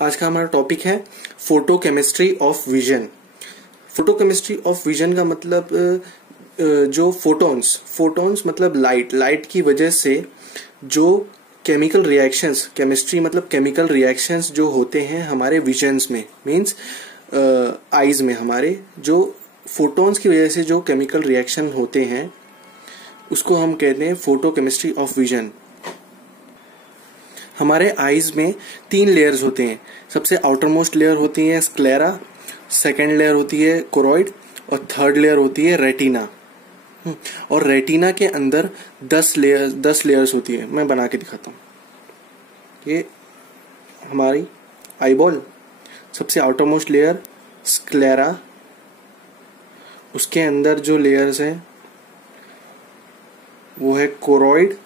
आज का हमारा टॉपिक है photochemistry of vision. Photochemistry of vision का मतलब जो फोटॉन्स मतलब लाइट की वजह से जो केमिकल रिएक्शंस, केमिस्ट्री मतलब केमिकल रिएक्शंस जो होते हैं हमारे विजन्स में, मींस आईज में, हमारे जो फोटॉन्स की वजह से जो केमिकल रिएक्शन होते हैं उसको हम कहते हैं फोटोकेमिस्ट्री ऑफ विजन। हमारे आईज में 3 लेयर्स होते हैं। सबसे आउटर मोस्ट लेयर होती है स्क्लेरा, सेकेंड लेयर होती है कोरॉइड और थर्ड लेयर होती है रेटिना। और रेटिना के अंदर 10 लेयर्स होती है। मैं बना के दिखाता हूँ। ये हमारी आईबॉल, सबसे आउटर मोस्ट लेयर स्क्लेरा, उसके अंदर जो लेयर्स हैं वो है कोरॉइड,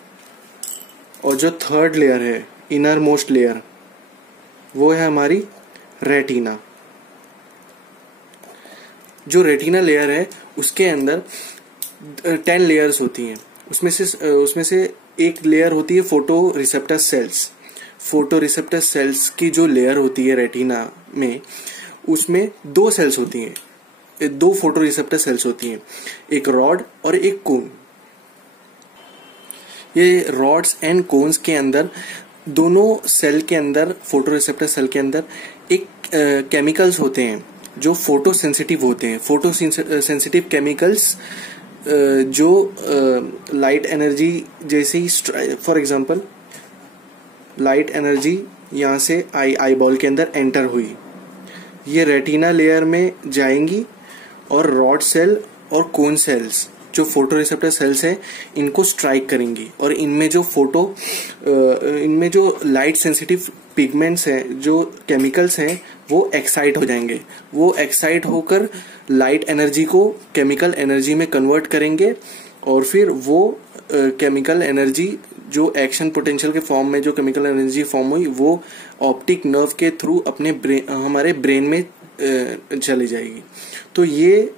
और जो थर्ड लेयर है इनर मोस्ट लेयर वो है हमारी रेटिना। जो रेटिना लेयर है उसके अंदर 10 लेयर्स होती हैं। उसमें से एक लेयर होती है photo receptor sales. Photo receptor sales की जो लेयर होती है रेटिना में, उसमें 2 सेल्स होती हैं, 2 फोटो रिसेप्टर सेल्स होती हैं, एक रॉड और एक कोन। ये रॉड्स एंड कोन्स के अंदर, दोनों सेल के अंदर, फोटो रिसेप्टर सेल के अंदर एक केमिकल्स होते हैं जो फोटो सेंसिटिव होते हैं। फोटो सेंसिटिव केमिकल्स जो लाइट एनर्जी जैसे ही, फॉर एग्जांपल लाइट एनर्जी यहाँ से आई बॉल के अंदर एंटर हुई, ये रेटिना लेयर में जाएंगी और रॉड सेल और कोन सेल्स जो फोटो रिसेप्टर सेल्स हैं इनको स्ट्राइक करेंगी, और इनमें जो लाइट सेंसिटिव पिगमेंट्स हैं, जो केमिकल्स हैं, वो एक्साइट हो जाएंगे। वो एक्साइट होकर लाइट एनर्जी को केमिकल एनर्जी में कन्वर्ट करेंगे, और फिर वो केमिकल एनर्जी जो एक्शन पोटेंशियल के फॉर्म में जो केमिकल एनर्जी फॉर्म हुई वो ऑप्टिक नर्व के थ्रू हमारे ब्रेन में चली जाएगी। तो ये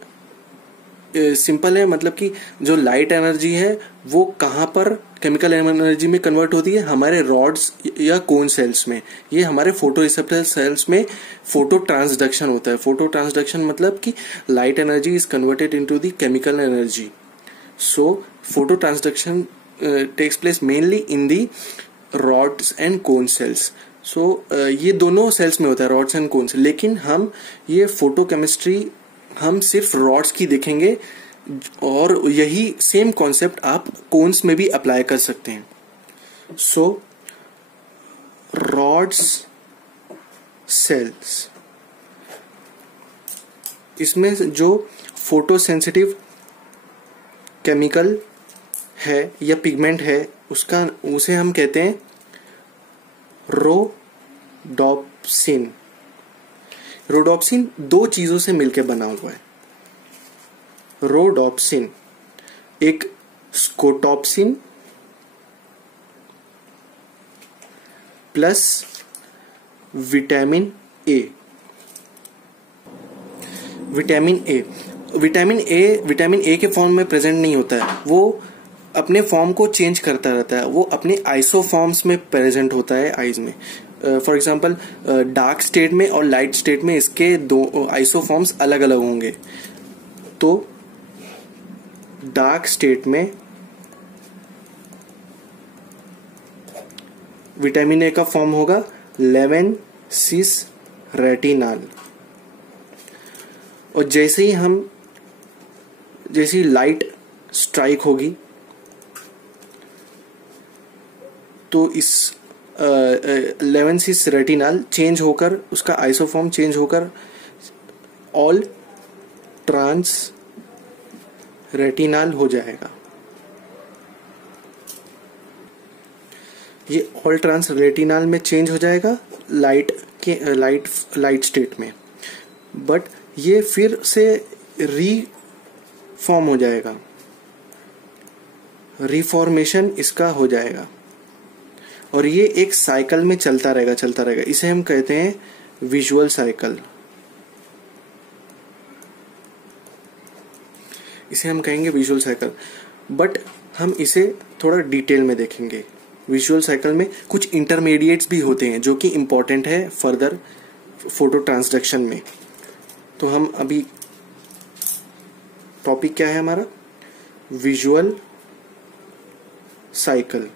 सिंपल है, मतलब कि जो लाइट एनर्जी है वो कहाँ पर केमिकल एनर्जी में कन्वर्ट होती है, हमारे रॉड्स या कोन सेल्स में। ये हमारे फोटो रिसेप्टर सेल्स में फोटो ट्रांसडक्शन होता है। फोटो ट्रांसडक्शन मतलब कि light energy is converted into the chemical energy. So photo transduction takes place mainly in the rods and cone cells. So ये दोनों सेल्स में होता है, रॉड्स एंड कोन्स। लेकिन हम ये फोटोकेमिस्ट्री हम सिर्फ रॉड्स की देखेंगे, और यही सेम कॉन्सेप्ट आप कोन्स में भी अप्लाई कर सकते हैं। सो रॉड्स सेल्स, इसमें जो फोटोसेंसिटिव केमिकल है या पिगमेंट है उसे हम कहते हैं रोडोप्सिन। रोडोप्सिन 2 चीजों से मिलकर बना हुआ है। रोडोप्सिन एक scotopsin plus vitamin A. Vitamin A के फॉर्म में प्रेजेंट नहीं होता है, वो अपने फॉर्म को चेंज करता रहता है। वो अपने आइसोफॉर्म्स में प्रेजेंट होता है आइज में। फॉर एग्जाम्पल डार्क स्टेट में और लाइट स्टेट में इसके 2 आइसोफॉर्म्स अलग अलग होंगे। तो डार्क स्टेट में विटामिन ए का फॉर्म होगा 11 सिस रेटिनाल, और जैसे ही लाइट स्ट्राइक होगी तो इस 11 सिस रेटिनाल चेंज होकर, उसका आइसोफॉर्म चेंज होकर ऑल ट्रांस रेटिनाल हो जाएगा। ये ऑल ट्रांस रेटिनाल में चेंज हो जाएगा लाइट स्टेट में, बट ये फिर से रीफॉर्म हो जाएगा, रिफॉर्मेशन इसका हो जाएगा, और ये एक साइकिल में चलता रहेगा। इसे हम कहते हैं विजुअल साइकिल। इसे हम कहेंगे विजुअल साइकिल, बट हम इसे थोड़ा डिटेल में देखेंगे। विजुअल साइकिल में कुछ इंटरमीडिएट्स भी होते हैं जो कि इम्पोर्टेंट है फर्दर फोटो ट्रांसडक्शन में। तो हम अभी टॉपिक क्या है हमारा, विजुअल साइकिल।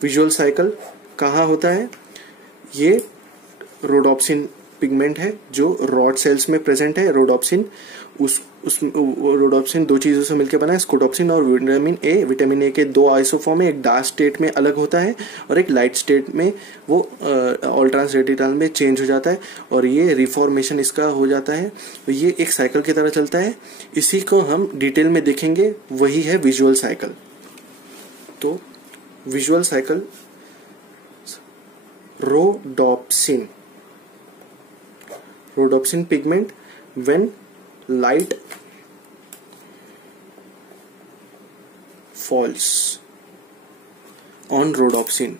विजुअल साइकिल कहाँ होता है, ये रोडोप्सिन पिगमेंट है जो रॉड सेल्स में प्रेजेंट है। रोडोप्सिन रोडोप्सिन दो चीजों से मिलकर बना है, स्कोटोप्सिन और विटामिन ए। विटामिन ए के दो आइसोफॉर्म है, एक डार्क स्टेट में अलग होता है और एक लाइट स्टेट में वो ऑल ट्रांस रेटिनॉल में चेंज हो जाता है और ये रिफॉर्मेशन इसका हो जाता है। तो ये एक साइकिल की तरह चलता है, इसी को हम डिटेल में देखेंगे, वही है विजुअल साइकिल। तो visual cycle, rhodopsin pigment when light falls on rhodopsin,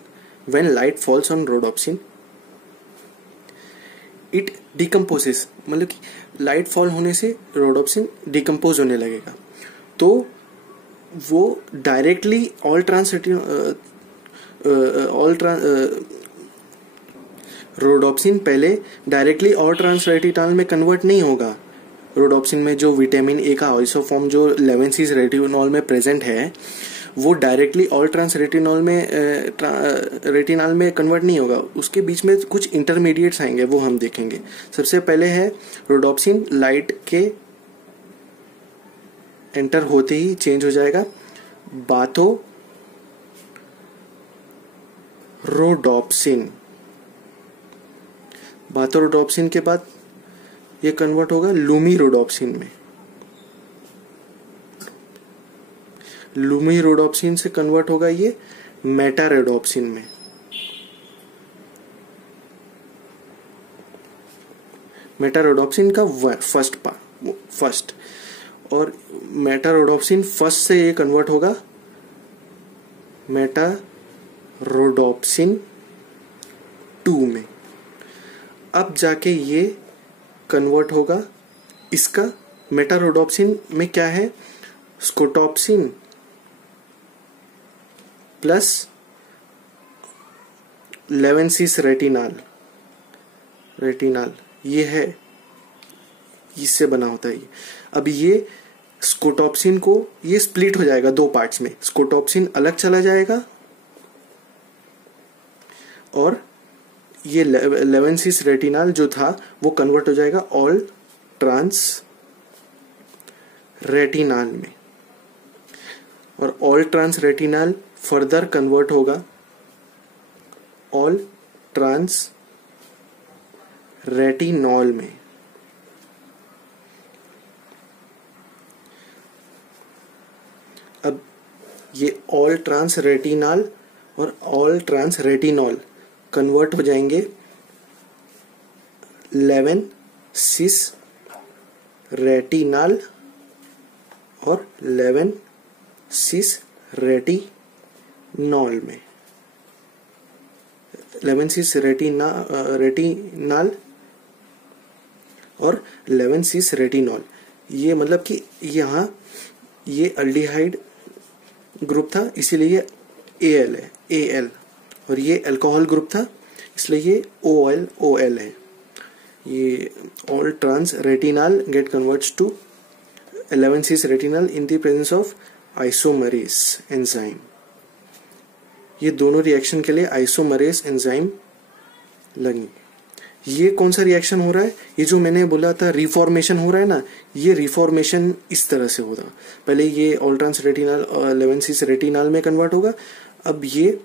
it decomposes, मतलब कि लाइट फॉल होने से रोडोप्सिन डिकम्पोज होने लगेगा। तो वो डायरेक्टली रोडोप्सिन पहले डायरेक्टली ऑल ट्रांस रेटिनॉल में कन्वर्ट नहीं होगा। रोडोप्सिन में जो विटामिन ए का आइसोफॉर्म जो 11-cis रेटिनॉल में प्रेजेंट है वो डायरेक्टली ऑल ट्रांस रेटिनॉल में कन्वर्ट नहीं होगा, उसके बीच में कुछ इंटरमीडिएट्स आएंगे, वो हम देखेंगे। सबसे पहले है रोडोप्सिन लाइट के एंटर होते ही चेंज हो जाएगा बाथोरोडोप्सिन के बाद ये कन्वर्ट होगा लूमीरोडोप्सिन में। लूमीरोडोप्सिन से कन्वर्ट होगा ये मेटारोडोप्सिन में। मेटारोडोप्सिन का फर्स्ट और मेटारोडोप्सिन फर्स्ट से ये कन्वर्ट होगा मेटारोडोप्सिन 2 में। अब जाके ये कन्वर्ट होगा, इसका मेटारोडोप्सिन में क्या है, स्कोटोप्सिन प्लस 11-cis रेटिनॉल ये है, इससे बना होता है ये। अब ये स्कोटोप्सिन को ये स्प्लिट हो जाएगा दो पार्ट्स में, स्कोटोप्सिन अलग चला जाएगा और ये 11-cis रेटिनॉल जो था वो कन्वर्ट हो जाएगा ऑल ट्रांस रेटिनॉल में और all trans retinol further convert होगा ऑल ट्रांस रेटिनॉल में। अब ये ऑल ट्रांस रेटिनॉल और ऑल ट्रांस रेटिनॉल कन्वर्ट हो जाएंगे 11-cis रेटिनॉल और 11-cis रेटिनॉल में। 11-cis रेटिनॉल और 11-cis रेटिनॉल, ये मतलब कि यहाँ ये अल्डिहाइड ग्रुप था इसीलिए ये AL है, AL, और ये अल्कोहल ग्रुप था इसलिए ये OL है। ये all trans retinol gets converts to 11-cis retinol in the presence of isomerase enzyme. ये दोनों रिएक्शन के लिए आइसोमरेज एंजाइम लगेंगे। ये कौन सा रिएक्शन हो रहा है, ये जो मैंने बोला था रिफॉर्मेशन हो रहा है ना, ये रिफॉर्मेशन इस तरह से होगा। पहले ये all trans retinol 11-cis retinol में कन्वर्ट होगा, अब ये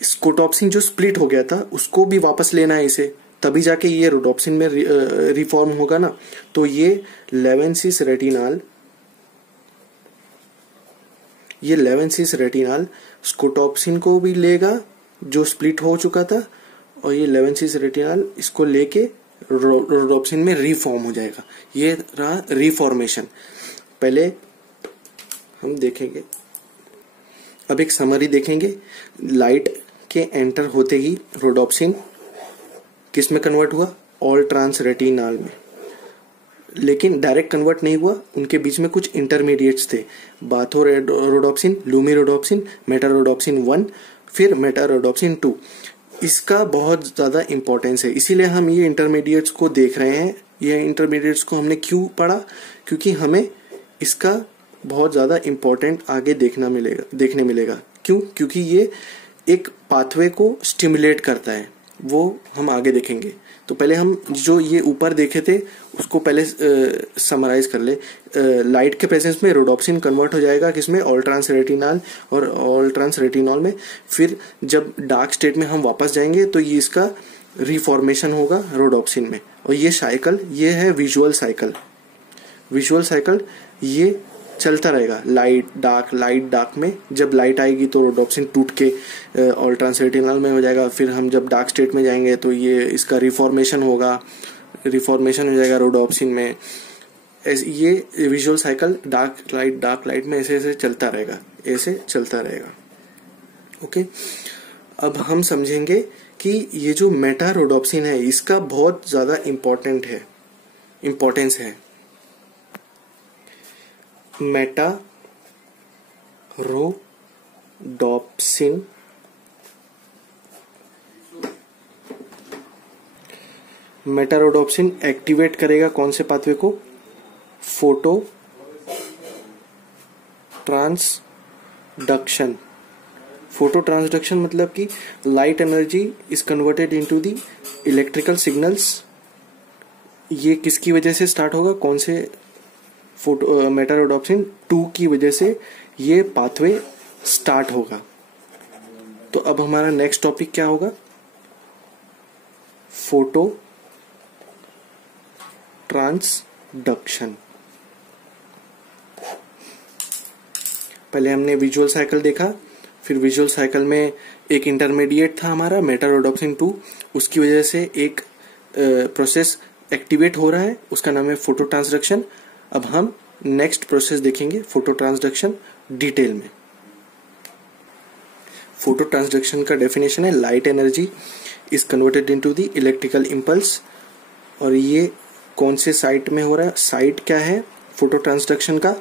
स्कोटोप्सिन जो स्प्लिट हो गया था उसको भी वापस लेना है इसे, तभी जाके ये रोडोप्सिन में रिफॉर्म होगा ना। तो ये 11-cis रेटिनॉल स्कोटोप्सिन को भी लेगा जो स्प्लिट हो चुका था और ये 11-cis रेटिनॉल इसको लेके रोडोप्सिन में रिफॉर्म हो जाएगा। ये रहा रिफॉर्मेशन। पहले हम देखेंगे, अब एक समरी देखेंगे। लाइट के एंटर होते ही रोडोप्सिन किस में कन्वर्ट हुआ, ऑल ट्रांस रेटिनॉल में। लेकिन डायरेक्ट कन्वर्ट नहीं हुआ, उनके बीच में कुछ इंटरमीडिएट्स थे, बाथोरोडोप्सिन, लूमिरोडोप्सिन, मेटारोडोप्सिन 1, फिर मेटारोडोप्सिन 2। इसका बहुत ज़्यादा इंपॉर्टेंस है, इसीलिए हम ये इंटरमीडिएट्स को देख रहे हैं। ये इंटरमीडिएट्स को हमने क्यों पढ़ा, क्योंकि हमें इसका बहुत ज़्यादा इम्पोर्टेंट आगे देखने मिलेगा। क्यों? क्योंकि ये एक पाथवे को स्टिमुलेट करता है, वो हम आगे देखेंगे। तो पहले हम जो ये ऊपर देखे थे उसको पहले समराइज कर ले। लाइट के प्रेजेंस में रोडोप्सिन कन्वर्ट हो जाएगा किसमें, ऑल ट्रांस रेटिनॉल और ऑल ट्रांस रेटिनॉल में। फिर जब डार्क स्टेट में हम वापस जाएंगे तो ये इसका रिफॉर्मेशन होगा रोडोप्सिन में। और ये साइकिल, ये है विजुअल साइकिल। विजुअल साइकिल ये चलता रहेगा, लाइट डार्क में। जब लाइट आएगी तो रोडोप्सिन टूट के ऑल ट्रांस रेटिनॉल में हो जाएगा। फिर हम जब डार्क स्टेट में जाएंगे तो ये इसका रिफॉर्मेशन हो जाएगा रोडोप्सिन में। ये विजुअल साइकिल डार्क लाइट में ऐसे चलता रहेगा। ओके, अब हम समझेंगे कि ये जो मेटा रोडोप्सिन है इसका बहुत ज्यादा इम्पोर्टेंस है। मेटा रोडोप्सिन एक्टिवेट करेगा कौन से पाथवे को, फोटो ट्रांसडक्शन। फोटो ट्रांसडक्शन मतलब कि light energy is converted into the electrical signals. ये किसकी वजह से स्टार्ट होगा, कौन से मेटारोडोप्सिन 2 की वजह से ये पाथवे स्टार्ट होगा। तो अब हमारा नेक्स्ट टॉपिक क्या होगा, फोटो ट्रांसडक्शन। पहले हमने विजुअल साइकिल देखा, फिर विजुअल साइकिल में एक इंटरमीडिएट था हमारा मेटारोडोप्सिन 2, उसकी वजह से एक प्रोसेस एक्टिवेट हो रहा है, उसका नाम है फोटो ट्रांसडक्शन। अब हम नेक्स्ट प्रोसेस देखेंगे फोटो ट्रांसडक्शन डिटेल में। फोटो ट्रांसडक्शन का डेफिनेशन है, light energy is converted into the electrical impulse. और ये कौन से साइट में हो रहा है, साइट क्या है फोटो ट्रांसडक्शन का,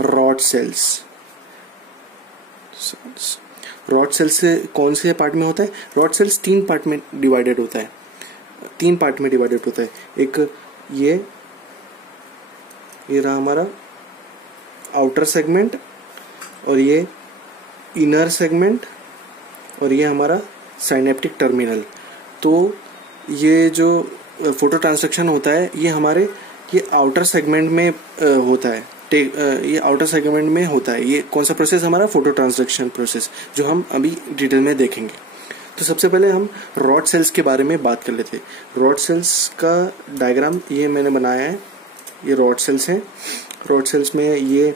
रॉड सेल्स। रॉड सेल्स से कौन से पार्ट में होता है, रॉड सेल्स 3 पार्ट में डिवाइडेड होता है। एक ये रहा हमारा आउटर सेगमेंट, और ये इनर सेगमेंट, और ये हमारा साइनेप्टिक टर्मिनल। तो ये जो फोटो ट्रांसडक्शन होता है ये आउटर सेगमेंट में होता है। ये आउटर सेगमेंट में होता है। ये कौन सा प्रोसेस, हमारा फोटो ट्रांसडक्शन प्रोसेस, जो हम अभी डिटेल में देखेंगे। तो सबसे पहले हम रॉड सेल्स के बारे में बात कर लेते हैं। रॉड सेल्स का डायग्राम ये मैंने बनाया है, ये रॉड सेल्स हैं। रॉड सेल्स में ये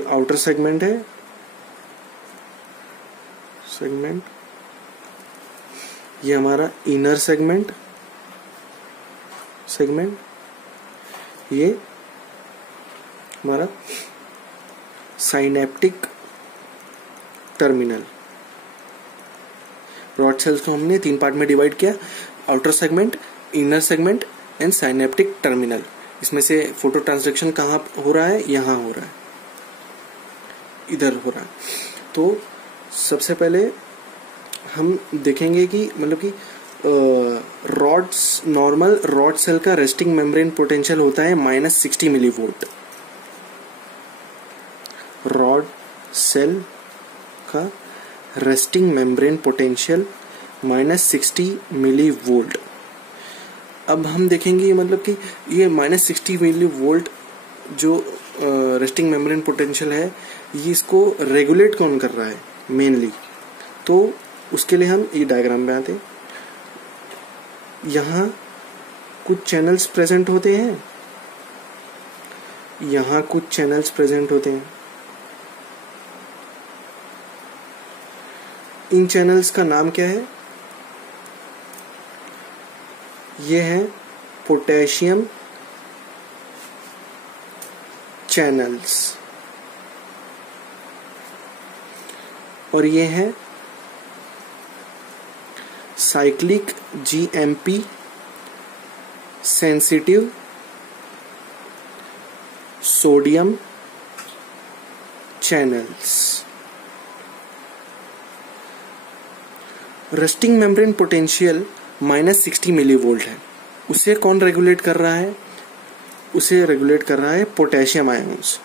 आउटर सेगमेंट है, ये हमारा इनर सेगमेंट, ये हमारा साइनेप्टिक टर्मिनल। रॉड सेल्स को हमने 3 पार्ट में डिवाइड किया, outer segment, inner segment and synaptic terminal. इसमें से फोटो ट्रांसडक्शन कहाँ हो रहा है, यहाँ हो रहा है, इधर हो रहा है। तो सबसे पहले हम देखेंगे कि मतलब कि नॉर्मल रॉड सेल का रेस्टिंग मेम्ब्रेन पोटेंशियल होता है -60 मिलीवोल्ट। रॉड सेल का रेस्टिंग मेम्ब्रेन पोटेंशियल -60 मिलीवोल्ट। अब हम देखेंगे मतलब कि ये -60 मिलीवोल्ट जो रेस्टिंग मेम्ब्रेन पोटेंशियल है, ये इसको रेगुलेट कौन कर रहा है मेनली। तो उसके लिए हम ये डायग्राम में आते हैं। यहाँ कुछ चैनल्स प्रेजेंट होते हैं, यहाँ कुछ चैनल्स प्रेजेंट होते हैं। इन चैनल्स का नाम क्या है, ये है पोटेशियम चैनल्स, और ये है cyclic GMP sensitive sodium channels. Resting membrane potential -60 millivolt है। उसे कौन रेगुलेट कर रहा है? उसे रेगुलेट कर रहा है पोटेशियम आयंस,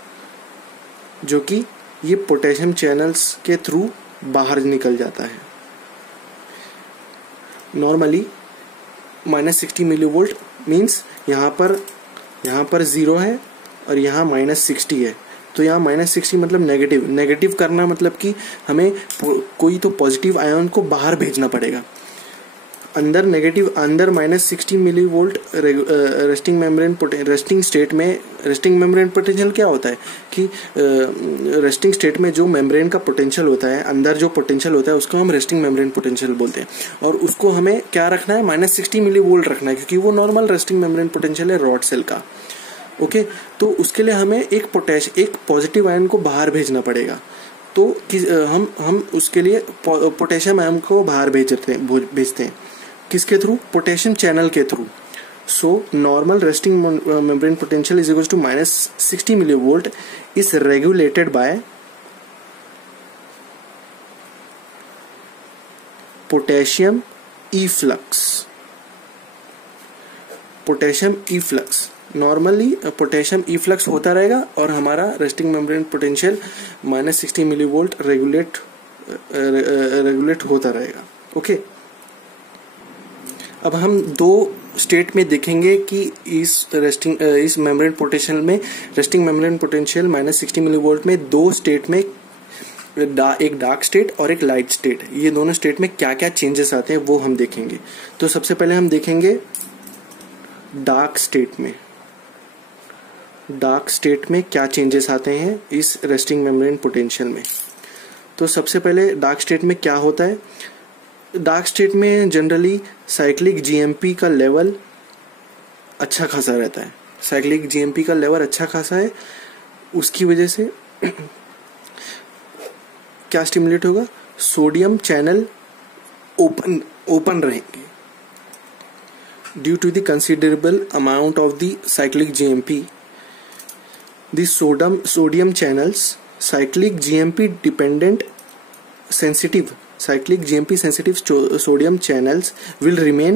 जो कि ये पोटेशियम चैनल्स के थ्रू बाहर निकल जाता है। नॉर्मली -60 मिलीवोल्ट मीन्स यहाँ पर 0 है और यहाँ -60 है, तो यहाँ -60 मतलब नेगेटिव करना, मतलब कि हमें कोई तो पॉजिटिव आयन को बाहर भेजना पड़ेगा। अंदर -60 मिलीवोल्ट रेस्टिंग मेम्ब्रेन पोटेंशियल क्या होता है कि रेस्टिंग स्टेट में जो मेम्ब्रेन का पोटेंशियल होता है, अंदर जो पोटेंशियल होता है, उसको हम रेस्टिंग मेम्ब्रेन पोटेंशियल बोलते हैं। और उसको हमें क्या रखना है? -60 मिलीवोल्ट रखना है, क्योंकि वो नॉर्मल रेस्टिंग मेम्ब्रेन पोटेंशियल है रॉड सेल का। ओके, तो उसके लिए हमें एक पॉजिटिव आयन को बाहर भेजना पड़ेगा। तो हम उसके लिए पोटेशियम आयन को बाहर भेजते हैं। किसके थ्रू? पोटेशियम चैनल के through. So normal resting membrane potential is equal to -60 millivolt is regulated by potassium efflux. Potassium efflux, normally potassium efflux होता रहेगा और हमारा resting membrane potential -60 millivolt regulate होता रहेगा। ओके, अब हम दो स्टेट में देखेंगे कि इस मेम्ब्रेन पोटेंशियल में रेस्टिंग मेम्ब्रेन पोटेंशियल -60 मिलीवोल्ट में दो स्टेट में एक डार्क स्टेट और एक लाइट स्टेट, ये दोनों स्टेट में क्या क्या चेंजेस आते हैं वो हम देखेंगे। तो सबसे पहले हम देखेंगे डार्क स्टेट में क्या चेंजेस आते हैं इस रेस्टिंग मेम्ब्रेन पोटेंशियल में। तो सबसे पहले डार्क स्टेट में क्या होता है? डार्क स्टेट में जनरली साइक्लिक जीएमपी का लेवल अच्छा खासा रहता है। साइक्लिक जीएमपी का लेवल अच्छा खासा है, उसकी वजह से क्या स्टिमुलेट होगा? सोडियम चैनल ओपन रहेंगे। Due to the considerable amount of the cyclic GMP, the sodium channels cyclic GMP sensitive sodium channels will remain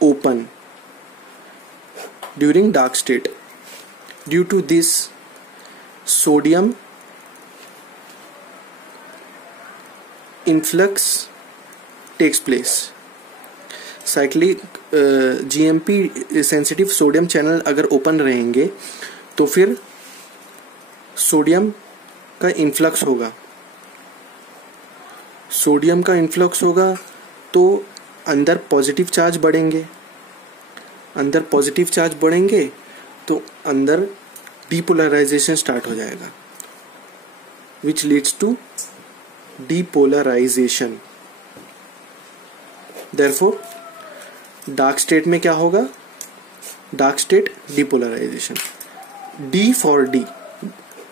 open during dark state. Due to this, sodium influx takes place. Cyclic GMP sensitive sodium channel अगर open रहेंगे तो फिर sodium का influx होगा, तो अंदर positive charge बढ़ेंगे, तो अंदर डीपोलराइजेशन स्टार्ट हो जाएगा, which leads to depolarization. Therefore dark state में क्या होगा? Dark state depolarization. D for D,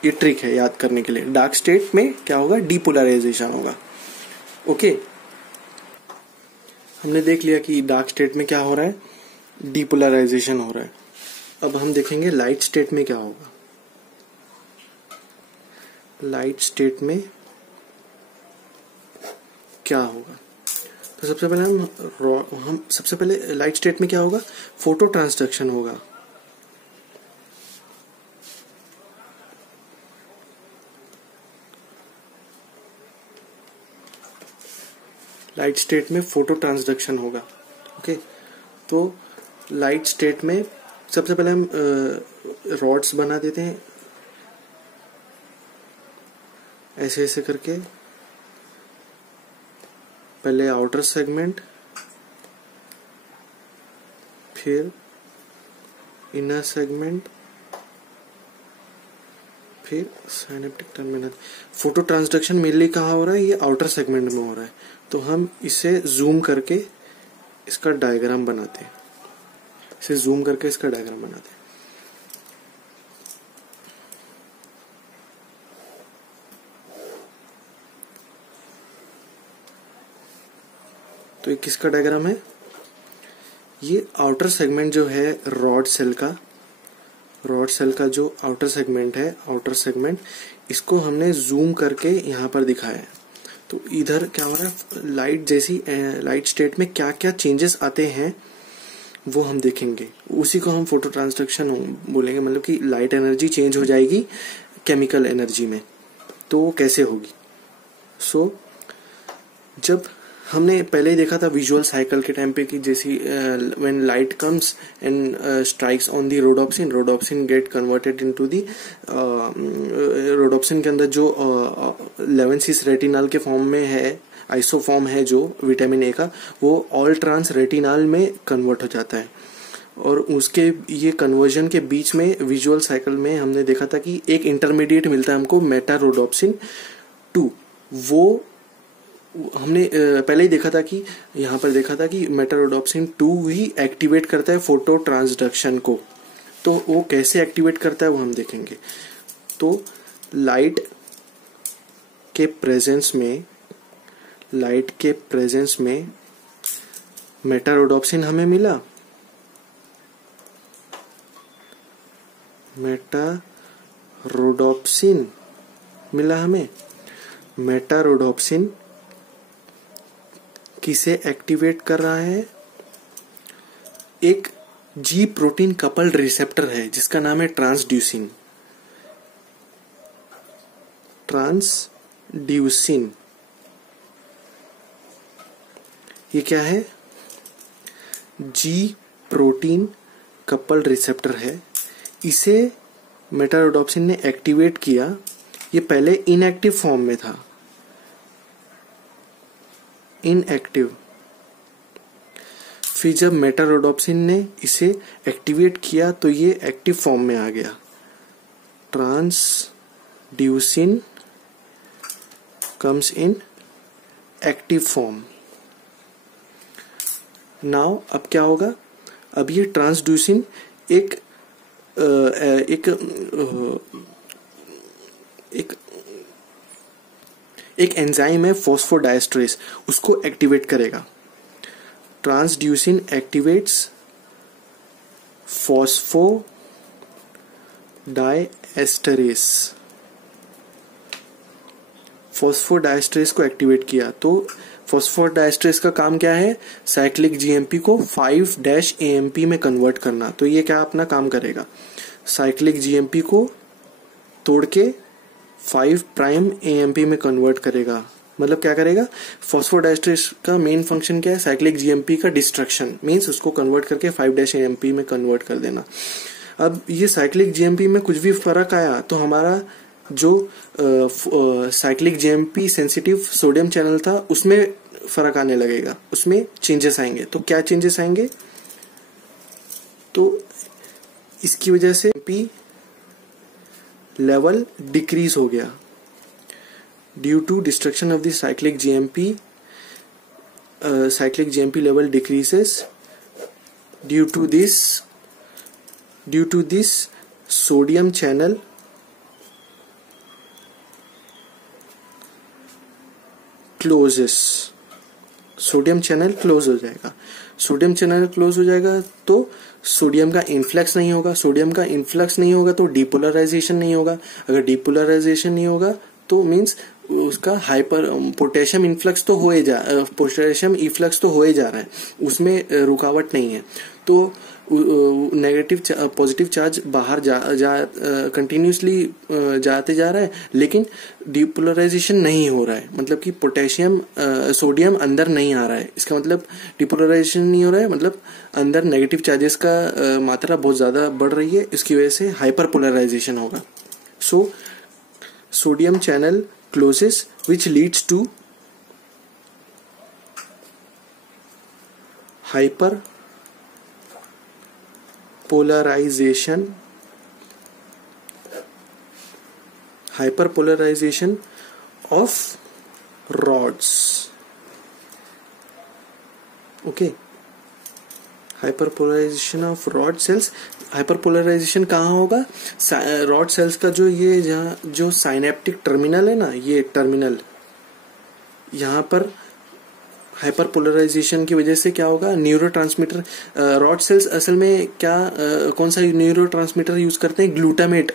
ये ट्रिक है याद करने के लिए। डार्क स्टेट में क्या होगा? डीपोलराइजेशन होगा। ओके, हमने देख लिया कि डार्क स्टेट में क्या हो रहा है? डीपोलराइजेशन हो रहा है। अब हम देखेंगे लाइट स्टेट में क्या होगा। लाइट स्टेट में क्या होगा? तो सबसे पहले लाइट स्टेट में क्या होगा? फोटो ट्रांसडक्शन होगा। लाइट स्टेट में फोटो ट्रांसडक्शन होगा। ओके, तो लाइट स्टेट में सबसे पहले हम रॉड्स बना देते हैं ऐसे ऐसे करके। पहले आउटर सेगमेंट, फिर इनर सेगमेंट, फिर synaptic terminal. Photo transduction mainly कहाँ हो रहा है? ये आउटर सेगमेंट में हो रहा है। तो हम इसे जूम करके इसका डायग्राम बनाते हैं। तो ये किसका डायग्राम है? ये आउटर सेगमेंट जो है रॉड सेल का जो आउटर सेगमेंट है, आउटर सेगमेंट, इसको हमने जूम करके यहाँ पर दिखाया है। तो इधर क्या हो रहा है, लाइट जैसी लाइट स्टेट में क्या क्या चेंजेस आते हैं वो हम देखेंगे, उसी को हम फोटो ट्रांसडक्शन बोलेंगे। मतलब कि लाइट एनर्जी चेंज हो जाएगी केमिकल एनर्जी में, तो वो कैसे होगी। सो जब हमने पहले ही देखा था विजुअल साइकिल के टाइम पे कि जैसी when light comes and strikes on the rhodopsin get converted into the rhodopsin के अंदर जो 11-cis रेटिनॉल के फॉर्म में है, आइसोफॉर्म है जो विटामिन ए का, वो ऑल ट्रांस रेटिनॉल में कन्वर्ट हो जाता है। और उसके ये कन्वर्जन के बीच में विजुअल साइकिल में हमने देखा था कि एक इंटरमीडिएट मिलता है हमको, मेटा रोडोप्सिन 2। वो हमने पहले ही देखा था कि यहाँ पर देखा था कि मेटा रोडोप्सिन 2 ही एक्टिवेट करता है फोटो ट्रांसडक्शन को। तो वो कैसे एक्टिवेट करता है वो हम देखेंगे। तो लाइट के प्रेजेंस में मेटा रोडोप्सिन हमें मिला, हमें। मेटा रोडोप्सिन किसे एक्टिवेट कर रहा है, एक जी प्रोटीन कपल्ड रिसेप्टर है जिसका नाम है ट्रांसड्यूसिन। ये क्या है, जी प्रोटीन कपल्ड रिसेप्टर है। इसे मेटा रोडोप्सिन ने एक्टिवेट किया। ये पहले इनएक्टिव फॉर्म में था, फिर जब मेटा रोडोप्सिन ने इसे एक्टिवेट किया तो ये एक्टिव फॉर्म में आ गया। Transducin comes in active form. Now अब क्या होगा, अब ये ट्रांसड्यूसिन एक एंजाइम है फॉस्फोडाइस्ट्रेस, उसको एक्टिवेट करेगा। ट्रांसड्यूसिन एक्टिवेट्स फॉस्फोडाइस्ट्रेस को एक्टिवेट किया। तो फॉस्फोडाइस्ट्रेस का काम क्या है, साइक्लिक जीएमपी को 5-AMP में कन्वर्ट करना। तो ये क्या अपना काम करेगा, साइक्लिक जीएमपी को तोड़ के 5' AMP में कन्वर्ट करेगा। मतलब क्या करेगा, फॉस्फोडाइस्ट्रेस का मेन फंक्शन क्या है, साइक्लिक जीएमपी का डिस्ट्रक्शन, मींस उसको कन्वर्ट करके 5-AMP में कन्वर्ट कर देना। अब ये साइक्लिक जीएमपी में कुछ भी फर्क आया तो हमारा जो cyclic GMP sensitive sodium channel था उसमें फर्क आने लगेगा, उसमें चेंजेस आएंगे। तो क्या चेंजेस आएंगे, तो इसकी वजह से पी लेवल डिक्रीज हो गया due to destruction of the cyclic GMP level decreases due to this sodium channel closes. Sodium channel close हो जाएगा। सोडियम चैनल क्लोज हो जाएगा तो सोडियम का इन्फ्लक्स नहीं होगा। सोडियम का इन्फ्लक्स नहीं होगा तो डिपोलराइजेशन नहीं होगा। अगर डिपोलराइजेशन नहीं होगा तो मींस उसका पोटेशियम इन्फ्लक्स तो पोटेशियम इफ्लक्स तो हो ही जा रहा है, उसमें रुकावट नहीं है। तो नेगेटिव पॉजिटिव चार्ज बाहर कंटिन्यूसली जाते जा रहा है, लेकिन डिपोलराइजेशन नहीं हो रहा है। मतलब कि सोडियम अंदर नहीं आ रहा है। इसका मतलब डिपोलराइजेशन नहीं हो रहा है, मतलब अंदर नेगेटिव चार्जेस का मात्रा बहुत ज्यादा बढ़ रही है। इसकी वजह से हाइपरपोलराइजेशन होगा। So sodium channel closes, which leads to hyperpolarization of rods. Okay, hyperpolarization of rod cells. Hyperpolarization कहाँ होगा, रॉड सेल्स का जो साइनेप्टिक टर्मिनल है ना, ये टर्मिनल यहाँ पर हाइपरपोलराइजेशन की वजह से क्या होगा, न्यूरोट्रांसमीटर, रॉड सेल्स असल में क्या कौन सा न्यूरोट्रांसमीटर यूज करते हैं, glutamate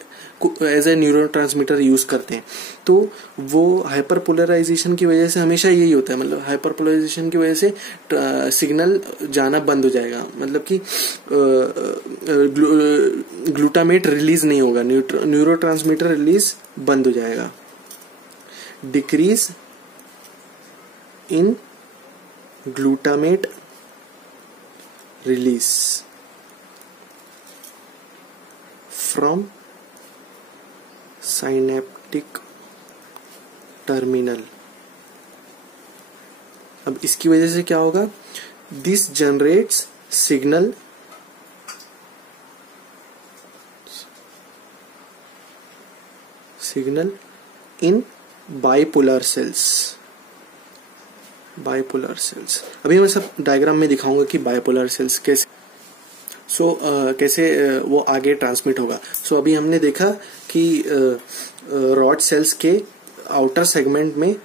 as a neurotransmitter use करते हैं। तो वो हाइपरपोलराइजेशन की वजह से हमेशा यही होता है, मतलब हाइपरपोलराइजेशन की वजह से सिग्नल जाना बंद हो जाएगा, मतलब कि ग्लूटामेट रिलीज नहीं होगा, न्यूरोट्रांसमीटर रिलीज बंद हो जाएगा। Decrease in glutamate release from synaptic terminal. अब इसकी वजह से क्या होगा, this generates signal in bipolar cells. Bipolar cells अभी मैं सब डायग्राम में दिखाऊंगा कि बाइपोलर सेल्स कैसे कैसे वो आगे ट्रांसमिट होगा। अभी हमने देखा कि रॉड सेल्स के आउटर सेगमेंट में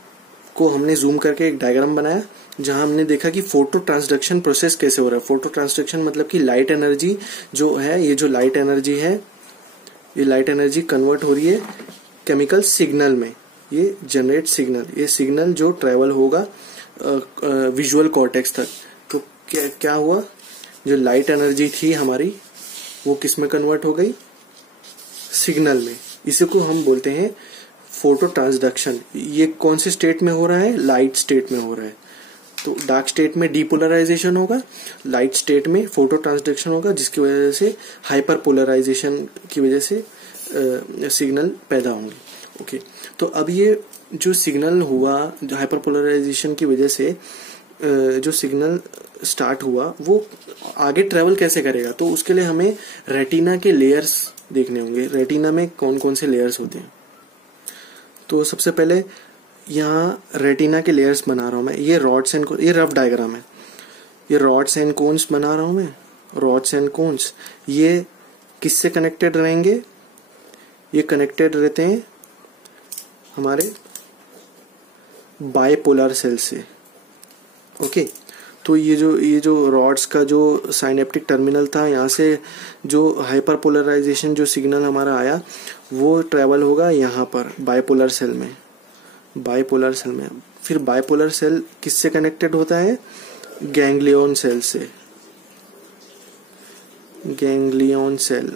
को हमने जूम करके एक डायग्राम बनाया, जहां हमने देखा कि फोटो ट्रांसडक्शन प्रोसेस कैसे हो रहा है। फोटो ट्रांसडक्शन मतलब कि लाइट एनर्जी जो है, ये जो लाइट एनर्जी है, ये लाइट एनर्जी कन्वर्ट हो रही है केमिकल सिग्नल में, ये जनरेट सिग्नल, ये सिग्नल जो ट्रेवल होगा विजुअल कॉर्टेक्स तक। तो क्या हुआ, जो लाइट एनर्जी थी हमारी वो किस में कन्वर्ट हो गई, सिग्नल में। इसी को हम बोलते हैं फोटो ट्रांसडक्शन। ये कौन से स्टेट में हो रहा है, लाइट स्टेट में हो रहा है। तो डार्क स्टेट में डीपोलराइजेशन होगा, लाइट स्टेट में फोटो ट्रांसडक्शन होगा, जिसकी वजह से हाइपरपोलराइजेशन की वजह से सिग्नल पैदा होंगे। ओके, तो अब ये जो सिग्नल हुआ, जो हाइपरपोलराइजेशन की वजह से जो सिग्नल स्टार्ट हुआ, वो आगे ट्रेवल कैसे करेगा। तो उसके लिए हमें रेटिना के लेयर्स देखने होंगे। रेटिना में कौन कौन से लेयर्स होते हैं। तो सबसे पहले यहाँ रेटिना के लेयर्स बना रहा हूं मैं। ये रॉड्स एंड कोन्स, ये रफ डायग्राम है। ये रॉड्स एंड कोन्स बना रहा हूं मैं। रॉड्स एंड कोन्स ये किससे कनेक्टेड रहेंगे, ये कनेक्टेड रहते हैं हमारे बाइपोलर सेल से। ओके, तो ये जो रॉड्स का जो साइनेप्टिक टर्मिनल था, यहाँ से जो हाइपरपोलराइजेशन जो सिग्नल हमारा आया वो ट्रेवल होगा यहाँ पर बाइपोलर सेल में। बाइपोलर सेल में फिर बाइपोलर सेल किससे कनेक्टेड होता है, गैंग्लियन सेल से। गैंग्लियन सेल,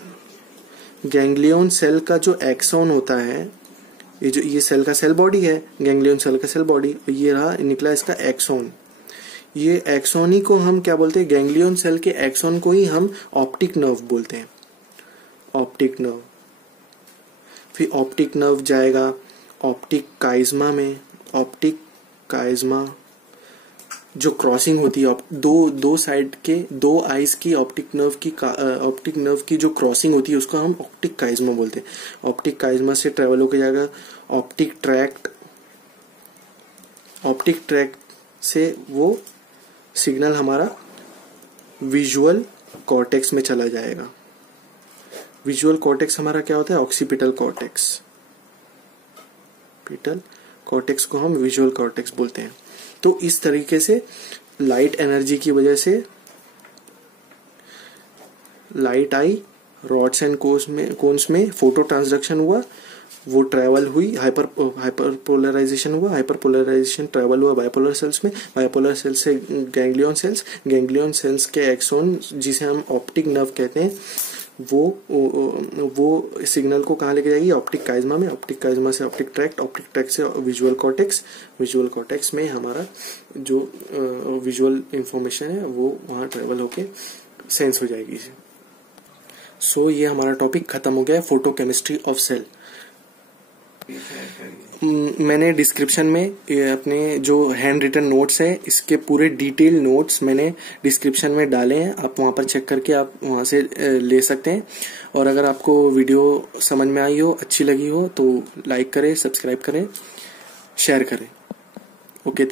गैंग्लियन सेल का जो एक्सॉन होता है, ये सेल का सेल बॉडी है, गैंग्लियन सेल का सेल बॉडी, ये रहा निकला इसका एक्सॉन। ये एक्सॉन ही को हम क्या बोलते हैं, गैंग्लियन सेल के एक्सॉन को ही हम ऑप्टिक नर्व बोलते हैं। ऑप्टिक नर्व, फिर ऑप्टिक नर्व जाएगा ऑप्टिक काइज्मा में। ऑप्टिक काइज्मा जो क्रॉसिंग होती है, दो साइड के दो आईज की ऑप्टिक नर्व की जो क्रॉसिंग होती है उसको हम ऑप्टिक काइज्मा बोलते हैं। ऑप्टिक काइज्मा से ट्रेवल होकर जाएगा ऑप्टिक ट्रैक्ट। ऑप्टिक ट्रैक्ट से वो सिग्नल हमारा विजुअल कॉर्टेक्स में चला जाएगा। विजुअल कॉर्टेक्स हमारा क्या होता है, ऑक्सीपिटल कॉर्टेक्स। पिटल कॉर्टेक्स को हम विजुअल कॉर्टेक्स बोलते हैं। तो इस तरीके से लाइट एनर्जी की वजह से लाइट आई, रॉड्स एंड कोन्स में फोटो ट्रांसडक्शन हुआ, वो ट्रेवल हुई, हाइपरपोलराइजेशन हुआ, हाइपरपोलराइजेशन ट्रेवल हुआ बाइपोलर सेल्स में, बाइपोलर सेल्स से गैंग्लियन सेल्स के एक्सॉन जिसे हम ऑप्टिक नर्व कहते हैं, वो सिग्नल को कहाँ लेके जाएगी, ऑप्टिक काइज्मा में। ऑप्टिक काइज्मा से ऑप्टिक ट्रैक्ट से विजुअल कॉर्टेक्स। विजुअल कॉर्टेक्स में हमारा जो विजुअल इंफॉर्मेशन है वो वहाँ ट्रेवल होके सेंस हो जाएगी। सो ये हमारा टॉपिक खत्म हो गया है, फोटोकेमिस्ट्री ऑफ सेल। मैंने डिस्क्रिप्शन में अपने जो हैंड रिटन नोट्स है, इसके पूरे डिटेल नोट्स मैंने डिस्क्रिप्शन में डाले हैं, आप वहां पर चेक करके आप वहां से ले सकते हैं। और अगर आपको वीडियो समझ में आई हो, अच्छी लगी हो तो लाइक करें, सब्सक्राइब करें, शेयर करें। ओके।